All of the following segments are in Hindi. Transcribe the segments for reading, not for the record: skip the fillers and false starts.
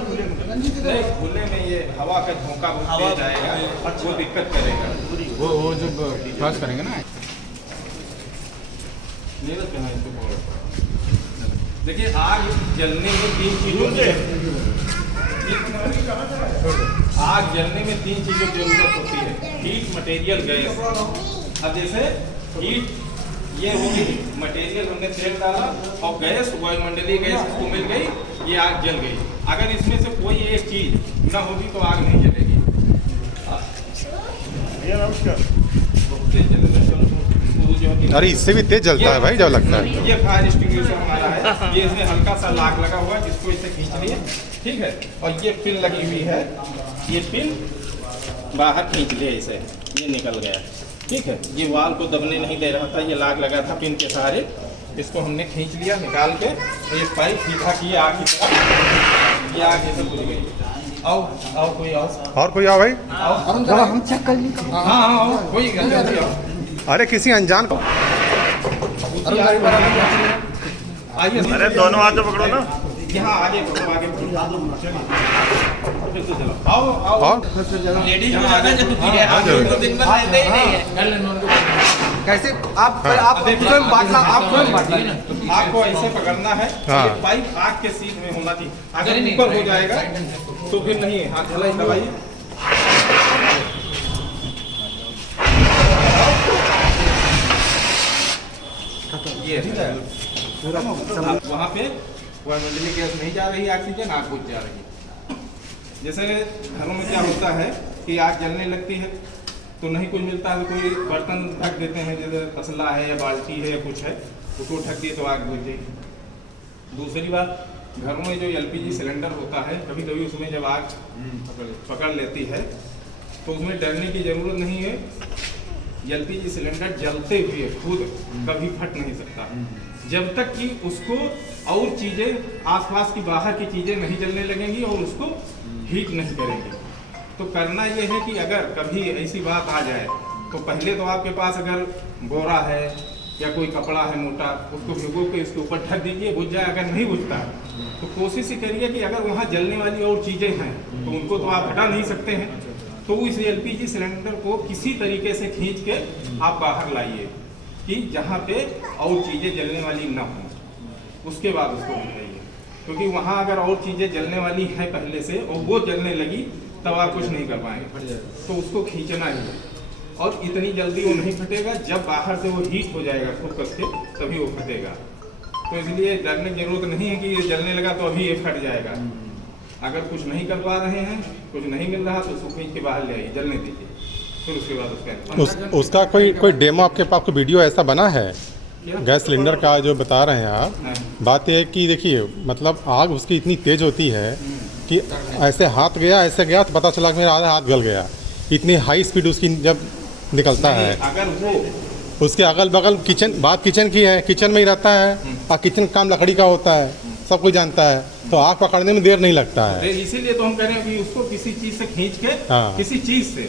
नहीं, खुले में ये हवा का झोंका बहुत तेज आएगा, वो दिक्कत करेगा। वो जब फ्लश करेंगे ना, देखिए आग जलने में तीन चीजों की आग जलने में तीन चीजों की जरूरत होती है, हीट, मटेरियल, गैस। अब जैसे हीट ये होगी, मटेरियल हमने तेल डाला और गैस, वायुमंडलीय गैस इसको मिल गई, ये आग जल गई। अगर इसमें से कोई एक चीज ना होगी तो आग नहीं जलेगी। अरे इससे भी तेज जलता है भाई जब लगता है। ये फायर एक्सटिंग्विशर हमारा है, ये इसमें हल्का सा लाक लगा हुआ है जिसको इसे खींच लिए, ठीक है। और ये पिन लगी हुई है, ये पिन बाहर खींच लिया इसे, ये निकल गया, ठीक है। ये वाल को दबने नहीं दे रहा था, ये लाग लगा था पिन के सहारे, इसको हमने खींच लिया निकाल के, ये पाइप सीधा किया आग की तरफ, ये आग जैसे बुझ गई। आओ आओ कोई आओ, और कोई आओ भाई, आओ हम चेक कर लें। हाँ हाँ आओ, कोई जल्दी आओ। अरे किसी अनजान को, आइए, अरे दोनों हाथों पकड़ो ना, यहाँ आगे बढ़ो, आगे बढ़ो, आओ आओ। लेडीज में आगे दिन भर रहते ही नहीं है। कैसे आप स्वयं बांटना, आप स्वयं बांटना, आपको ऐसे पकड़ना है, पाइप आग के सीध में होना चाहिए। अगर ऊपर हो जाएगा तो फिर नहीं, हाथ ढलाई दबाइए। वहाँ पे वायुमंडलीय गैस नहीं जा रही, ऑक्सीजन आग बुझ जा रही है। जैसे घरों में क्या होता है कि आग जलने लगती है तो नहीं कुछ मिलता है, कोई बर्तन ढक देते हैं, जैसे तसला है या बाल्टी है या कुछ है, उसको ढक दिए तो आग बुझ जाएगी। दूसरी बात, घरों में जो एलपीजी सिलेंडर होता है, कभी कभी उसमें जब आग पकड़ लेती है तो उसमें डरने की जरूरत नहीं है। एलपीजी सिलेंडर जलते हुए खुद कभी फट नहीं सकता जब तक कि उसको और चीजें आसपास की बाहर की चीजें नहीं जलने लगेंगी और उसको हीट नहीं करेंगी। तो करना ये है कि अगर कभी ऐसी बात आ जाए तो पहले तो आपके पास अगर बोरा है या कोई कपड़ा है मोटा, उसको भिगो के इसके ऊपर ढक दीजिए, बुझ जाए। अगर नहीं बुझता तो कोशिश ही करिए कि अगर वहाँ जलने वाली और चीजें हैं तो उनको तो आप हटा नहीं सकते हैं, तो इस एलपीजी सिलेंडर को किसी तरीके से खींच के आप बाहर लाइए कि जहाँ पे और चीज़ें जलने वाली ना हो, उसके बाद उसको बुझाइए। क्योंकि वहाँ अगर और चीज़ें जलने वाली हैं पहले से और वो जलने लगी तब आप कुछ नहीं कर पाएंगे, तो उसको खींचना ही है। और इतनी जल्दी वो नहीं फटेगा, जब बाहर से वो हीट हो जाएगा खूब कस के तभी वो फटेगा। तो इसलिए डरने की जरूरत नहीं है कि ये जलने लगा तो अभी ये फट जाएगा। अगर कुछ नहीं कर पा रहे हैं, कुछ नहीं मिल रहा तो उसको खींच के बाहर ले आइए, जलने दीजिए, फिर उसके बाद उसका कोई डेमो आपके पास कोई वीडियो ऐसा बना है गैस सिलेंडर का जो बता रहे हैं आप? बात यह है कि देखिए, मतलब आग उसकी इतनी तेज होती है कि ऐसे हाथ गया, ऐसे गया तो पता चला कि मेरा आधा हाथ गल गया। इतनी हाई स्पीड उसकी जब निकलता है, अगर वो उसके अगल बगल किचन की है, किचन में ही रहता है और किचन का काम लकड़ी का होता है, सब कुछ जानता है, तो आग पकड़ने में देर नहीं लगता है। इसीलिए तो हम कह रहे हैं कि उसको किसी चीज से खींच के, किसी चीज से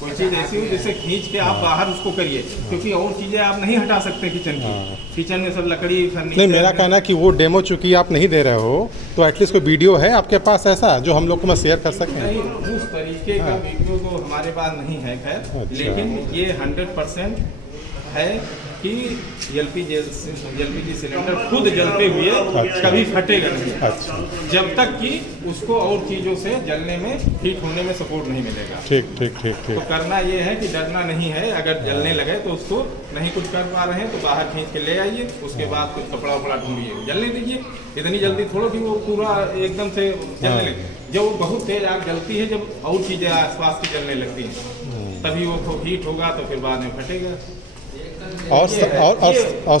कोई चीज ऐसी हो जिससे खींच के आप बाहर उसको करिए, क्योंकि और चीजें आप नहीं हटा सकते किचन की। किचन में सब लकड़ी फर्नीचर। नहीं, मेरा कहना है कि वो डेमो चूंकि आप नहीं दे रहे हो तो एटलीस्ट कोई वीडियो है आपके पास ऐसा जो हम लोग को मैं शेयर कर सकें? नहीं, उस तरीके का वीडियो तो हमारे पास नहीं है खैर, लेकिन ये 100% है कि एलपीजी सिलेंडर खुद जलते हुए कभी फटेगा नहीं, जब तक कि उसको और चीज़ों से जलने में, हीट होने में सपोर्ट नहीं मिलेगा। ठीक ठीक ठीक ठीक। तो करना ये है कि डरना नहीं है। अगर जलने लगे तो उसको नहीं कुछ कर पा रहे हैं तो बाहर खींच के ले आइए, उसके बाद कुछ कपड़ा वपड़ा ढूंढिए, जलने दीजिए। इतनी जल्दी थोड़ा कि वो पूरा एकदम से जलने लगे। जब बहुत तेज आग जलती है, जब और चीज़ें आसपास की जलने लगती हैं, तभी वो हीट होगा तो फिर बाद में फटेगा। और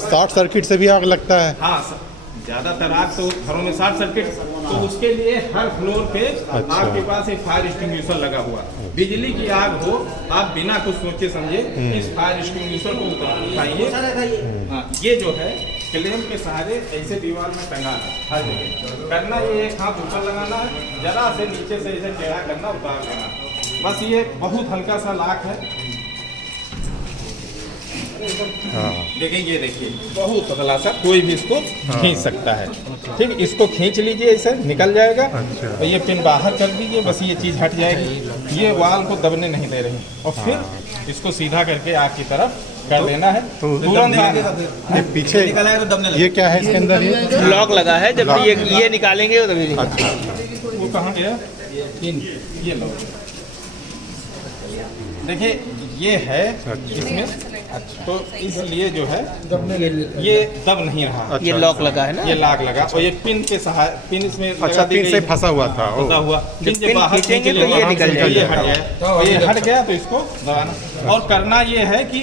शॉर्ट सर्किट से भी आग लगता है? हाँ, ज्यादातर आग तो घरों में शॉर्ट सर्किट, तो उसके लिए हर फ्लोर पे आपके पास एक फायर एक्सटिंग्विशर लगा हुआ। बिजली की आग हो, आप बिना कुछ सोचे समझे इस फायर एक्सटिंग्विशर को उठाइए। ये जो है क्लेम के सहारे ऐसे दीवार में टंगा हर जगह। करना ये एक हाथ ऊपर लगाना है, जरा से नीचे से ऐसे टेढ़ा करना, उतार देना, बस। ये बहुत हल्का सा लाक है। हाँ देखिए, ये देखिए बहुत पतला सा, कोई भी इसको खींच सकता है। ठीक, इसको खींच लीजिए, ऐसे निकल जाएगा। अच्छा। और ये पिन बाहर कर दीजिए, बस ये चीज़ हट जाएगी। ये वाल को दबने नहीं दे रही। और फिर इसको सीधा करके आग की तरफ कर देना है। तो तुरंत ये पीछे ये क्या है इसके अंदर? ये लॉक लगा है, जब ये निकालेंगे तभी। अच्छा, वो कहाँ गया? ये लो, देखिए ये है इसमें। तो इसलिए जो है ये दब नहीं रहा। ये लॉक लगा है ना, ये लॉक लगा और ये पिन के पिन इसमें अच्छा, पिन से फंसा हुआ था। फंसा हुआ पिन पिन खींचेंगे तो ये निकल ये जाएगा। हट गया। और ये हट गया तो इसको दबाना। और करना ये है कि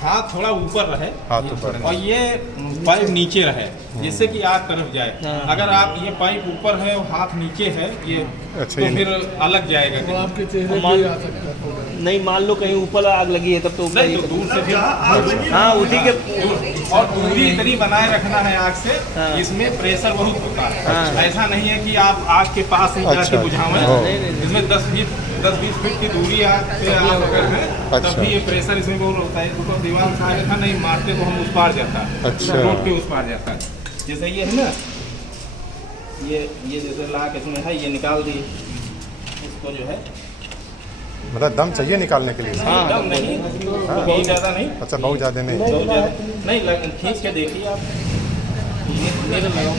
हाथ थोड़ा ऊपर रहे हाथ ऊपर। और ये पाइप नीचे रहे, जिससे कि आग तरफ जाए। अगर आप ये पाइप ऊपर है और हाथ नीचे है ये, अच्छा, तो ये फिर अलग जाएगा। नहीं, मान लो कहीं ऊपर आग लगी है तब तो ऊपर नहीं, ही। तो दूर से फिर हाँ, उसी के और दूरी इतनी बनाए रखना है आग से। हाँ। इसमें प्रेशर बहुत होता है। हाँ। ऐसा नहीं है कि आप आग के पास ही जाके अच्छा। बुझावें। हाँ। इसमें 10-20 फीट की दूरी आग से आप अगर है, अच्छा। तभी ये प्रेशर इसमें बहुत होता है। तो दीवार से आगे था नहीं, मारते तो हम उस पार जाता है। अच्छा। रोड के उस पार जाता है। जैसे ये है ना, ये जैसे लाख इसमें है, ये निकाल दिए इसको जो है। मतलब दम चाहिए निकालने के लिए? हाँ, दम नहीं, बहुत ज़्यादा नहीं। अच्छा, बहुत ज़्यादा नहीं। बहुत ज़्यादा नहीं, खींच के देखिए आप। ये लगाओ।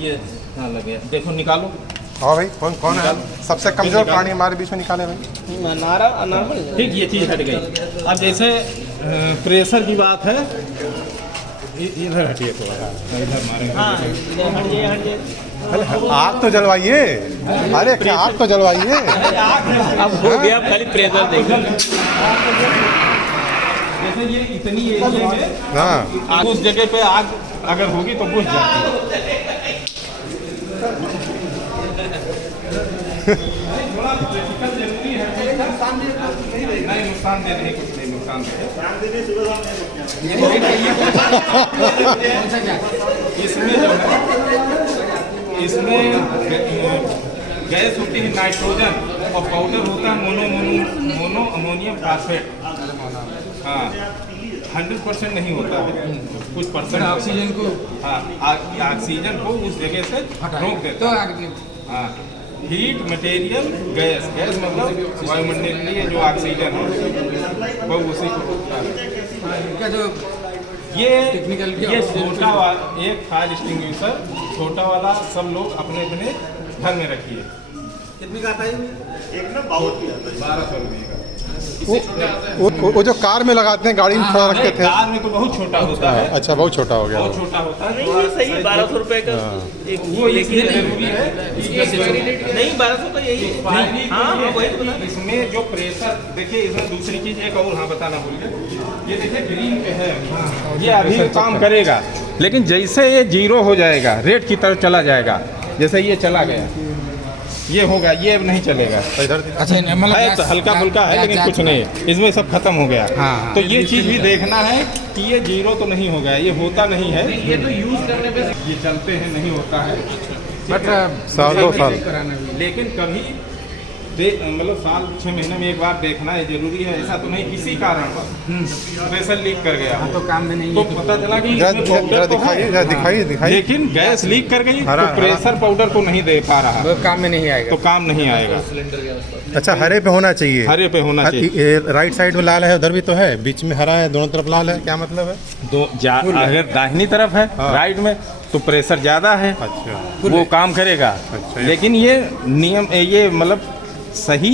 ये हाँ लग गया, देखो निकालो। हाँ भाई, कौन है सबसे कमजोर प्राणी हमारे बीच में? निकाले भाई। नॉर्मल। ठीक, ये चीज़ हट गई। अब जैसे प्रेशर की बात है, इधर हटिए थोड़ा, इधर मारेंगे। हाँ, हट जाइए, हट जाइए। आग तो जलवाइए। अरे क्या, आग तो जलवाइए। अब हो गया, खाली प्रेशर देखो। जैसे ये इतनी एरिया में हाँ, उस जगह पे आग अगर होगी तो बुझ जाती है। थोड़ा प्रैक्टिकल जरूरी है। नहीं, नुकसान दे नहीं, कुछ नहीं नुकसान दे। इसमें जो है, इसमें गैस होती है नाइट्रोजन और पाउडर होता है मोनो अमोनियम फॉस्फेट। हाँ, 100% नहीं होता है, कुछ परसेंट ऑक्सीजन को। हाँ, ऑक्सीजन को उस जगह से रोक देता है। हाँ, हीट मटेरियल गैस मतलब वायुमंडलीय जो ऑक्सीजन है वो उसी को रोकता है। ये छोटा वाला एक फायर एक्सटिंग्विशर, छोटा वाला सब लोग अपने अपने घर में रखिए। कितने का आता है? एक ना 1200 रुपये का। वो जो कार में लगाते हैं, गाड़ी में थोड़ा रखते थे। कार में तो बहुत छोटा होता है। अच्छा, बहुत छोटा हो गया। बहुत छोटा होता है। नहीं, ये सही 1200 रुपए का एक वो इसलिए जरूरी है। नहीं, 1200 का यही है। हाँ, वही तो बता। इसमें जो प्रेशर देखिए, इसमें दूसरी चीज एक और हाँ बताना भूल गया। ये देखिए ग्रीन पे है, ये अभी काम करेगा, लेकिन जैसे ये 0 हो जाएगा, रेड की तरफ चला जाएगा, जैसे ये चला गया, ये होगा, ये अब नहीं चलेगा। अच्छा, है तो हल्का फुल्का है, लेकिन कुछ नहीं, इसमें सब खत्म हो गया। हाँ, तो ये चीज़ भी देखना है कि ये 0 तो नहीं हो गया, ये होता नहीं है। ये तो यूज करने पे ये चलते हैं, नहीं होता है। बट साल 2 साल लेकिन कभी मतलब साल 6 महीने में एक बार देखना है, जरूरी है। ऐसा तो नहीं किसी कारण प्रेशर लीक कर गया तो काम में नहीं तो पता चला कि जरा इसमें पाउडर तो है, दिखाइए। लेकिन गैस लीक कर गई हरा, तो प्रेशर पाउडर को नहीं दे पा रहा, वो काम में नहीं आएगा। तो काम नहीं आएगा। अच्छा, हरे पे होना चाहिए। हरे पे होना चाहिए। राइट साइड में लाल है, उधर भी तो है, बीच में हरा है, दोनों तरफ लाल है, क्या मतलब है? अगर दाहिनी तरफ है राइट में तो प्रेशर ज़्यादा है, अच्छा, वो काम करेगा। अच्छा। लेकिन ये नियम, ये मतलब सही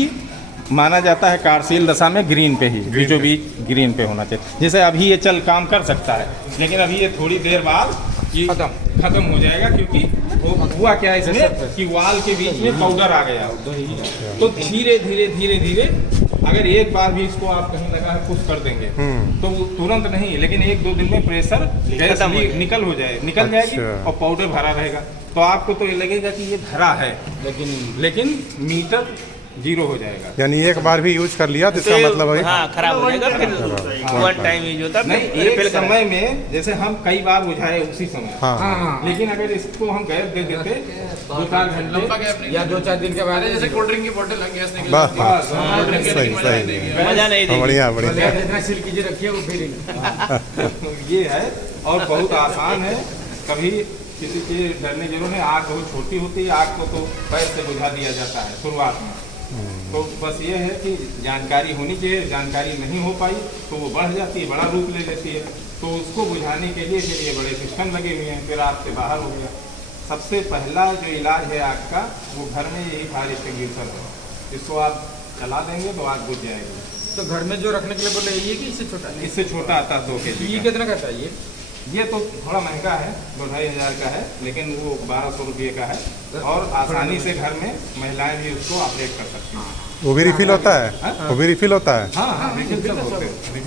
माना जाता है कार्यशील दशा में ग्रीन पे ही, बीचों बीच ग्रीन पे होना चाहिए। जैसे अभी ये चल काम कर सकता है, लेकिन अभी ये थोड़ी देर बाद ये खत्म हो जाएगा, क्योंकि हुआ क्या है इसमें कि वाल के बीच में पाउडर आ गया। तो धीरे धीरे अगर एक बार भी इसको आप कहीं लगा पुश कर देंगे तो वो तुरंत नहीं, लेकिन 1-2 दिन में प्रेशर गैस निकल जाएगी और पाउडर भरा रहेगा। तो आपको तो ये लगेगा कि ये भरा है, लेकिन मीटर जीरो हो जाएगा। यानी एक बार भी यूज कर लिया तो इसका मतलब है हाँ खराब हो जाएगा, फिर वन टाइम यूज होता है, नहीं, फिर एक fill करा। समय में जैसे हम कई बार बुझाए उसी समय, हाँ लेकिन अगर इसको हम गैस दे देते 2-4 घंटे या 2-4 दिन के बाद, जैसे कोल्ड ड्रिंक की बोतल गैस निकल वाह बस, सही सही मजा नहीं देगी। बढ़िया बढ़िया जितना सील कीजिए रखिए वो फिर ये है और बहुत आसान है। कभी किसी के डरने जरूर नहीं, आग बहुत छोटी होती है, आग को तो पैर से बुझा दिया जाता है शुरुआत में। तो बस ये है कि जानकारी होनी चाहिए, जानकारी नहीं हो पाई तो वो बढ़ जाती है, बड़ा रूप ले लेती है। तो उसको बुझाने के लिए फिर ये बड़े सिस्टम लगे हुए हैं, फिर आग से बाहर हो गया। सबसे पहला जो इलाज है आग का, वो घर में यही फायर एक्सटिंग्विशर है। इसको आप चला देंगे तो आग बुझ जाएगी। तो घर में जो रखने के लिए बोले ये कि इससे छोटा नहीं? इससे छोटा आता है 2 ये kg का। कितना का चाहिए? ये तो थोड़ा महंगा है, 2-2.5 हज़ार का है, लेकिन वो 1200 रुपये का है और आसानी से घर में महिलाएं भी उसको ऑपरेट कर सकती हैं। वो भी रिफिल होता है, वो भी रिफिल होता है। हाँ हाँ, रिफिल सब होते हैं।